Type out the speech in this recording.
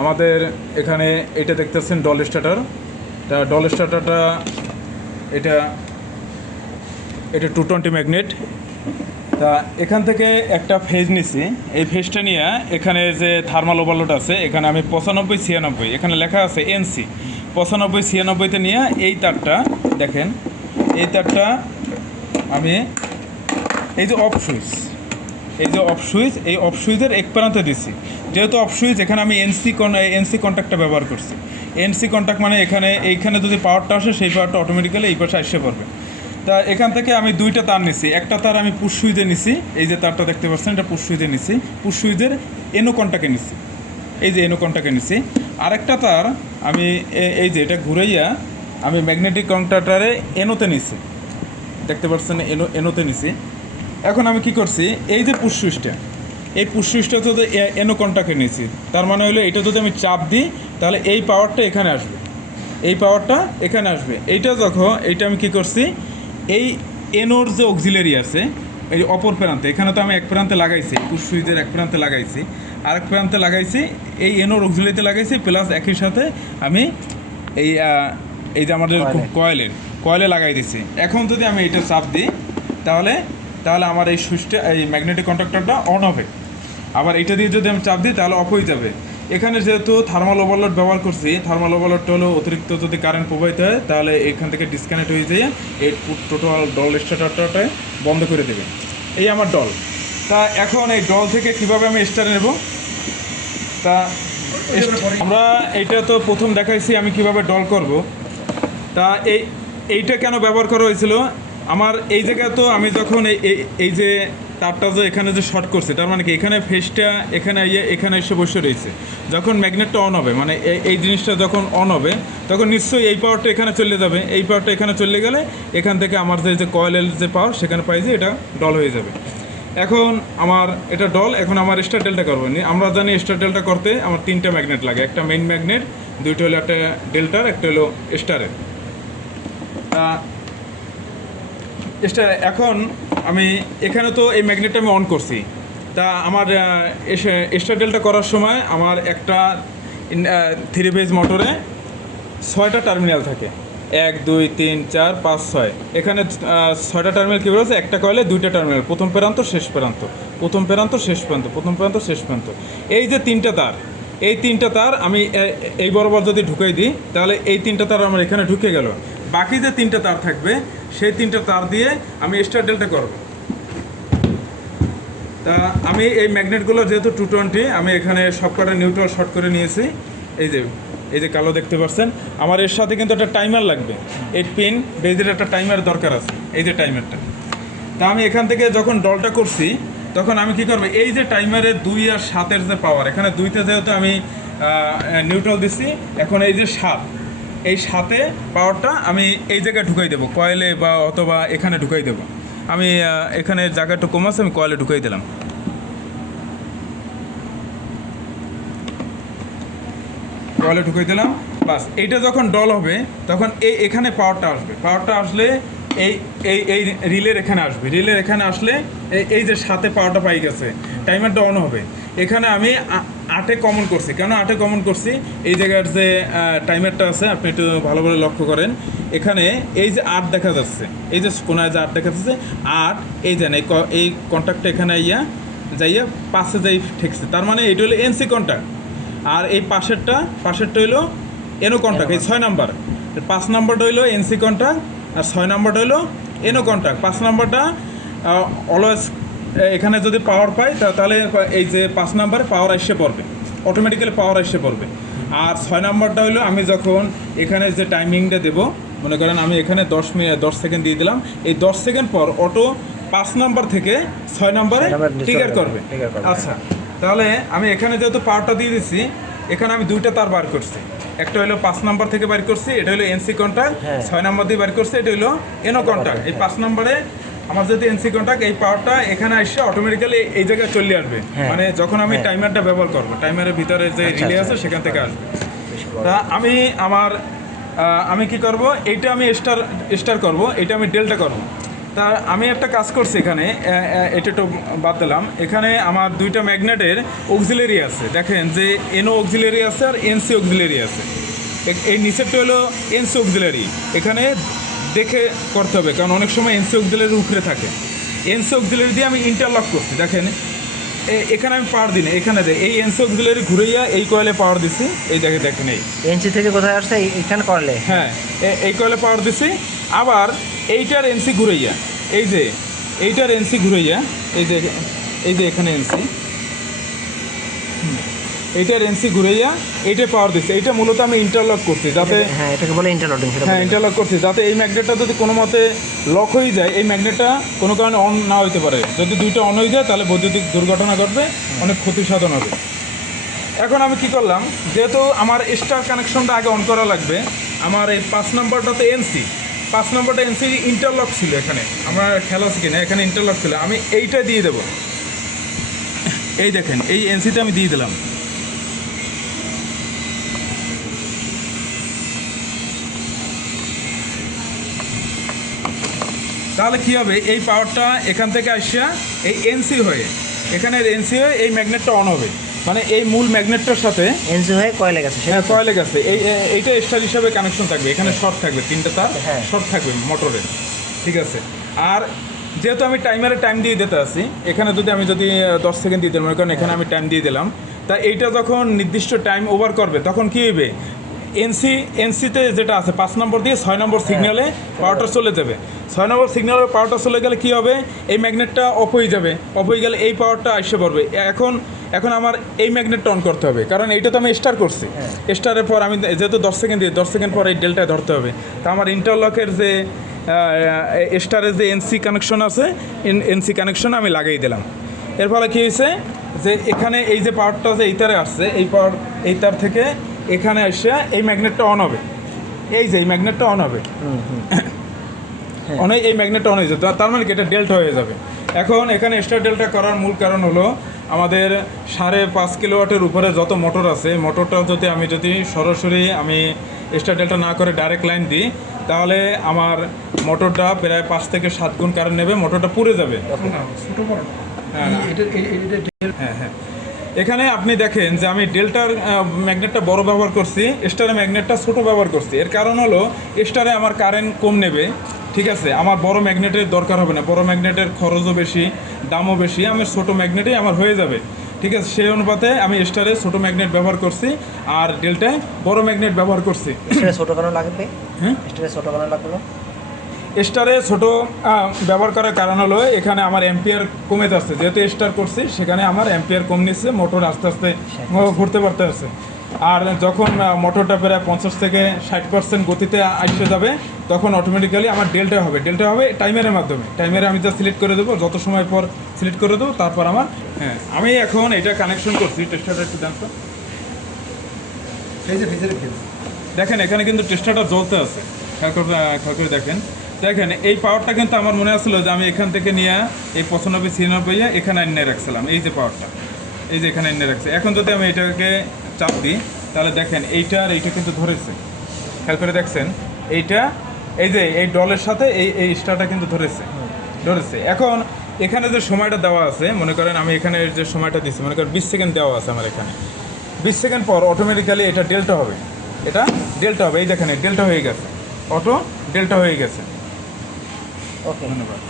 আমাদের এখানে এটা দেখতেছেন ডল স্টার্টার। তা ডল স্টার্টারটা এটা এটা 220 ম্যাগনেট। তা এখান থেকে একটা ফেজ নিছি, এই ফেজটা নিয়ে এখানে যে থার্মাল ওভারলোড আছে এখানে আমি 95 96 এখানে লেখা আছে এনসি 95 96তে নিয়ে এই তারটা দেখেন, এই তারটা আমি এই যে অফ সুইচ, এই যে অফ সুইচ, এই অফ সুইচের এক প্রান্তে দিছি। যেহেতু অফ সুইচ এখানে আমি এনসি কন্ট্যাক্টটা ব্যবহার করছি। এনসি কন্ট্যাক্ট মানে এইখানে যদি পাওয়ারটা আসে সেই পাওয়ারটা অটোমেটিক্যালি এই পাশে এসে পড়বে। তা এখান থেকে আমি দুইটা তার নিছি, একটা তার আমি পুশ সুইচে নিছি, এই যে তারটা দেখতে পাচ্ছেন এটা পুশ সুইচে নিছি, পুশ সুইচের এনো কন্ট্যাক্টে নিছি, এই যে এনো কন্ট্যাক্টে নিছি। আরেকটা তার আমি এই যে এটা ঘুরাইয়া আমি ম্যাগনেটিক কন্ট্যাক্টারে এনোতে নিছি, দেখতে পাচ্ছেন এনোতে নিছি। এখন আমি কি করছি, এই যে পুশ সুইচটা, এই পুশ সুইচটা তো এনো কন্ট্যাক্টে নিয়েছি, তার মানে হলো এটা যদি আমি চাপ দিই তাহলে এই পাওয়ারটা এখানে আসবে, এই পাওয়ারটা এখানে আসবে। এইটা আমি কি করছি, এই এনোর যে অক্সিলারি আছে এই অপর প্রান্তে, এখানে তো আমি এক প্রান্তে লাগাইছি, পুশ সুইচের এক প্রান্তে লাগাইছি, আরেক প্রান্তে লাগাইছি, এই এনোর অক্সিলারিতে লাগাইছি, প্লাস একই সাথে আমি এই যে আমাদের কয়েলে লাগাই দিছি। এখন যদি আমি এটা চাপ দিই তাহলে আমার এই সুইচটা, এই ম্যাগনেটিক কন্ট্যাক্টরটা অন হবে। আবার এটা দিয়ে যদি আমি চাপ দিই তাহলে অফ হয়ে যাবে। এখানে যেহেতু থার্মাল ওভারলোড ব্যবহার করছি, থার্মাল ওভারলোডটা হলো অতিরিক্ত যদি কারেন্ট প্রবাহিত হয় তাহলে এখান থেকে ডিসকানেক্ট হয়ে যায়, এই টোটাল ডল স্টার্টারটা বন্ধ করে দেবে। এই আমার ডল। তা এখন এই ডল থেকে কিভাবে আমি স্টার্ট নেব, তা আমরা এইটা তো প্রথম দেখাইছি আমি কিভাবে ডল করব। তা এইটা কেন ব্যবহার করা হয়েছিল, আমার এই জায়গায় তো আমি যখন এই যে তারটা যে এখানে যে শর্ট করছে, তার মানে কি এখানে ফেসটা এখানে এসে বসে রয়েছে। যখন ম্যাগনেটটা অন হবে, মানে এই জিনিসটা যখন অন হবে তখন নিশ্চয়ই এই পাওয়ারটা এখানে চলে যাবে, এই পাওয়ারটা এখানে চলে গেলে এখান থেকে আমার যে কয়েলের যে পাওয়ার সেখানে পাই যে এটা ডল হয়ে যাবে। এখন আমার এটা ডল, এখন আমার স্টার ডেল্টা করবো। আমরা জানি স্টার ডেল্টা করতে আমার 3টা ম্যাগনেট লাগে, একটা মেইন ম্যাগনেট, দুইটা হলো একটা ডেল্টার, একটা হলো স্টারের। এখন আমি এখানে তো এই ম্যাগনেটটা আমি অন করছি, তা আমার স্টার ডেল্টা করার সময় আমার একটা 3 ফেজ মোটরে 6টা টার্মিনাল থাকে, 1 2 3 4 5 6। এখানে 6টা টার্মিনাল কী বলেছে, একটা কয়েলে 2টা টার্মিনাল, প্রথম প্রান্ত শেষ প্রান্ত, প্রথম প্রান্ত শেষ প্রান্ত, প্রথম প্রান্ত শেষ প্রান্ত। এই যে 3টা তার, এই 3টা তার আমি এই বরাবর যদি ঢুকাই দিই তাহলে এই 3টা তার আমার এখানে ঢুকে গেল। বাকি যে 3টা তার থাকবে সেই 3টা তার দিয়ে আমি স্টার ডেল্টা করব। তা আমি এই ম্যাগনেটগুলো যেহেতু 220, আমি এখানে সবকটা নিউট্রাল শর্ট করে নিয়েছি। এই যে কালো দেখতে পাচ্ছেন, আমার এর সাথে কিন্তু একটা টাইমার লাগবে, 8 পিন বেজের একটা টাইমার দরকার আছে, এই যে টাইমারটা। তা আমি এখান থেকে যখন ডলটা করছি তখন আমি কি করব, এই যে টাইমারের 2 আর 7-এর যে পাওয়ার, এখানে 2তে যেহেতু আমি নিউট্রাল দিচ্ছি, এখন এই যে 7, এই 7-এ পাওয়ারটা আমি এই জায়গায় ঢুকাই দেবো, কয়েলে বা অথবা এখানে ঢুকাই দেবো। আমি এখানে জায়গাটা কম আছে, আমি কয়েলে ঢুকাই দিলাম, কয়েলে ঢুকাই দিলাম। বাস, এইটা যখন ডল হবে তখন এখানে পাওয়ারটা আসবে, পাওয়ারটা আসলে এই এই এই রিলের এখানে আসবে, রিলের এখানে আসলে এই যে 7-এ পাওয়ারটা পাই গেছে, টাইমারটা অন হবে। এখানে আমি 8-এ কমন করছি, কেন 8-এ কমন করছি, এই জায়গার যে টাইমারটা আছে আপনি একটু ভালো করে লক্ষ্য করেন, এখানে এই যে 8 দেখা যাচ্ছে, এই যে কোনায় যে 8 দেখা যাচ্ছে, 8 এই যে এই কন্ট্যাক্টটা এখানে যাইয়া 5-এ যাই ঠেকছে, তার মানে এটা হলো এনসি কন্ট্যাক্ট। আর এই পাশেরটা হইলো এনো কন্ট্যাক্ট, এই 6 নাম্বার, 5 নাম্বারটা হইলো এনসি কন্ট্যাক্ট, আর 6 নাম্বারটা হইলো এনো কন্ট্যাক্ট। 5 নাম্বারটা অলওয়েজ এখানে যদি পাওয়ার পাই তাহলে এই যে 5 নাম্বারে পাওয়ার এসে পড়বে, অটোমেটিক্যালি পাওয়ার এসে পড়বে। আর 6 নাম্বারটা হইলো আমি যখন এখানে যে টাইমিংটা দেবো, মনে করেন আমি এখানে 10 সেকেন্ড দিয়ে দিলাম, এই 10 সেকেন্ড পর অটো 5 নাম্বার থেকে 6 নাম্বারে ট্রিগার করবে। আচ্ছা, তাহলে আমি এখানে যেহেতু পাওয়ারটা দিয়ে দিচ্ছি, এখানে আমি 2টা তার বার করছি, একটা হলো 5 নাম্বার থেকে বার করছি, এটা হলো এনসি কন্ট্যাক্ট, 6 নাম্বার দিয়ে বার করছি, এটা হলো এনো কন্ট্যাক্ট। এই 5 নাম্বারে আমার যেহেতু এনসি কন্ট্যাক্ট, এই পাওয়ারটা এখানে এসে অটোমেটিক্যালি এই জায়গায় চলে আসবে, মানে যখন আমি টাইমারটা ব্যবহার করবো, টাইমারের ভিতরে যে রিলে আছে সেখান থেকে আসবে। তা আমি কি করব, এইটা আমি স্টার করব, এটা আমি ডেল্টা করব। তা আমি একটা কাজ করছি এখানে, এটা তো বাদ দিলাম। এখানে আমার দুইটা ম্যাগনেটের অক্সিলারি আছে, দেখেন যে এনও অক্সিলারি আছে আর এনসি অক্সিলারি আছে। এই নিচেরটা হলো এনসি অক্সিলারি, এখানে দেখে করতে হবে কারণ অনেক সময় এনসি অক্সিলারি উপরে থাকে। এনসি অক্সিলারি দিয়ে আমি ইন্টারলক করছি, দেখেন এখানে আমি পাওয়ার দিই না, এখানে এই এনসি অক্সিলারি ঘুরাইয়া এই কয়েলে পাওয়ার দিছি, এই দেখেন এই এনসি থেকে কোথায় আসছে এইখানে করলে, হ্যাঁ এই কয়েলে পাওয়ার দিছি। আবার এইটার এনসি ঘুরাইয়া, এই যে এইটার এনসি ঘুরাইয়া, এই যে এখানে এনসি, এইটার এনসি ঘুরাইয়া এইটা পাওয়ার দিচ্ছে। এইটা মূলত আমি ইন্টারলক করছি যাতে, হ্যাঁ এটাকে বলে ইন্টারলকিং। হ্যাঁ ইন্টারলক করছি যাতে এই ম্যাগনেটটা যদি কোনো মতে লক হয়ে যায়, এই ম্যাগনেটটা কোনো কারণে অন না হইতে পারে। যদি দুইটা অন হয়ে যায় তাহলে বৈদ্যুতিক দুর্ঘটনা ঘটবে, অনেক ক্ষতি সাধন হবে। এখন আমি কি করলাম, যেহেতু আমার স্টার কানেকশনটা আগে অন করা লাগবে, আমার এই 5 নম্বরটাতে এনসি, 5 নম্বরটা এনসি ইন্টারলক ছিল, এখানে আমার খেয়াল আছে কিনা, এখানে ইন্টারলক ছিল, আমি এইটা দিয়ে দেবো। এই দেখেন এই এনসিটা আমি দিয়ে দিলাম। তাহলে কী হবে, এই পাওয়ারটা এখান থেকে আসিয়া এই এনসি হয়ে, এখানে এনসি হয়ে এই ম্যাগনেটটা অন হবে, মানে এই মূল ম্যাগনেটটার সাথে এনসি হয়ে কয়েলে গেছে। হ্যাঁ কয়েলে গেছে, এইটা স্টার হিসাবে কানেকশন থাকবে, এখানে শর্ট থাকবে, 3টা তার হ্যাঁ শর্ট থাকবে মোটরের, ঠিক আছে। আর যেহেতু আমি টাইমারে টাইম দিয়ে দিতে আসি, এখানে যদি 10 সেকেন্ড দিয়ে দিলাম, কারণ এখানে আমি টাইম দিয়ে দিলাম, তা এইটা যখন নির্দিষ্ট টাইম ওভার করবে তখন কী হইবে, এনসিতে যেটা আছে 5 নম্বর দিয়ে 6 নম্বর সিগন্যালে পাওয়ারটা চলে যাবে। 6 নম্বর সিগন্যালের পাওয়ারটা চলে গেলে কী হবে, এই ম্যাগনেটটা অফ হয়ে যাবে, অফ হয়ে গেলে এই পাওয়ারটা এসে পড়বে। এখন আমার এই ম্যাগনেটটা অন করতে হবে, কারণ এইটা তো আমি স্টার করছি, স্টারের পর আমি যেহেতু 10 সেকেন্ড দিয়ে 10 সেকেন্ড পর এই ডেল্টায় ধরতে হবে। তা আমার ইন্টারলকের যে স্টারের যে এনসি কানেকশন আছে, এনসি কানেকশন আমি লাগাই দিলাম। এর ফলে কী হয়েছে যে এখানে এই যে পাওয়ারটা যে এই তারে আসছে, এই পাওয়ার এই তার থেকে এখানে এসে এই ম্যাগনেটটা অন হবে, এই যে এই ম্যাগনেটটা অন হবে, এই ম্যাগনেটটা অন হয়ে যাবে, তার মানে কি এটা ডেল্টা হয়ে যাবে। এখন এখানে স্টার ডেল্টা করার মূল কারণ হলো আমাদের 5.5 কিলোওয়াটের উপরে যত মোটর আছে, মোটরটা যদি সরাসরি আমি স্টার ডেল্টা না করে ডাইরেক্ট লাইন দিই, তাহলে আমার মোটরটা প্রায় 5 থেকে 7 গুণ কারেন্ট নেবে, মোটরটা পুড়ে যাবে। হ্যাঁ হ্যাঁ, এখানে আপনি দেখেন যে আমি ডেল্টার ম্যাগনেটটা বড় ব্যবহার করছি, স্টারের ম্যাগনেটটা ছোট ব্যবহার করছি। এর কারণ হলো স্টারে আমার কারেন্ট কম নেবে, ঠিক আছে, আমার বড় ম্যাগনেটের দরকার হবে না, বড় ম্যাগনেটের খরচও বেশি, দামও বেশি, আমি ছোট ম্যাগনেটেই আমার হয়ে যাবে, ঠিক আছে। সেই অনুপাতে আমি স্টারে ছোট ম্যাগনেট ব্যবহার করছি আর ডেল্টায় বড় ম্যাগনেট ব্যবহার করছি। ছোট কেন লাগবে? হ্যাঁ স্টারে ছোট কেন লাগবে? স্টারে ছোট ব্যবহার করার কারণ হলো এখানে আমার অ্যাম্পিয়ার কমে যাচ্ছে, যেহেতু স্টার করছি সেখানে আমার অ্যাম্পিয়ার কম নিচ্ছে, মোটর আস্তে আস্তে ঘুরতে পারতে আছে। আর যখন মোটরটা প্রায় 50 থেকে 60% গতিতে আসে যাবে, তখন অটোমেটিক্যালি আমার ডেল্টা হবে টাইমারের মাধ্যমে। টাইমারে আমি যা সিলেক্ট করে দেবো, যত সময় পর সিলেক্ট করে দেবো, তারপর আমার আমি এখন এটা কানেকশন করছি। টেস্টারটা একটু দেখো, দেখেন এখানে কিন্তু টেস্টারটা জ্বলতে আছে, খেয়াল করে দেখেন এই পাওয়ারটা কিন্তু আমার মনে আসলো যে আমি এখান থেকে নিয়ে এই 95-96 এখানে এনে রাখছিলাম, এই যে পাওয়ারটা, এই যে এখানে এনে রাখছে। এখন যদি আমি এটাকে চাপ দিই, তাহলে দেখেন এইটা কিন্তু ধরেছে, খেয়াল করে দেখছেন এইটা, এই যে এই ডলের সাথে এই স্টারটা কিন্তু ধরেছে। এখন এখানে যে সময়টা দেওয়া আছে, মনে করেন আমি এখানে যে সময়টা দিচ্ছি, মনে করেন 20 সেকেন্ড দেওয়া আছে আমার এখানে, 20 সেকেন্ড পর অটোমেটিক্যালি এটা ডেল্টা হবে, এই দেখেন ডেল্টা হয়ে গেছে, অটো ডেল্টা হয়ে গেছে। ওকে, ধন্যবাদ।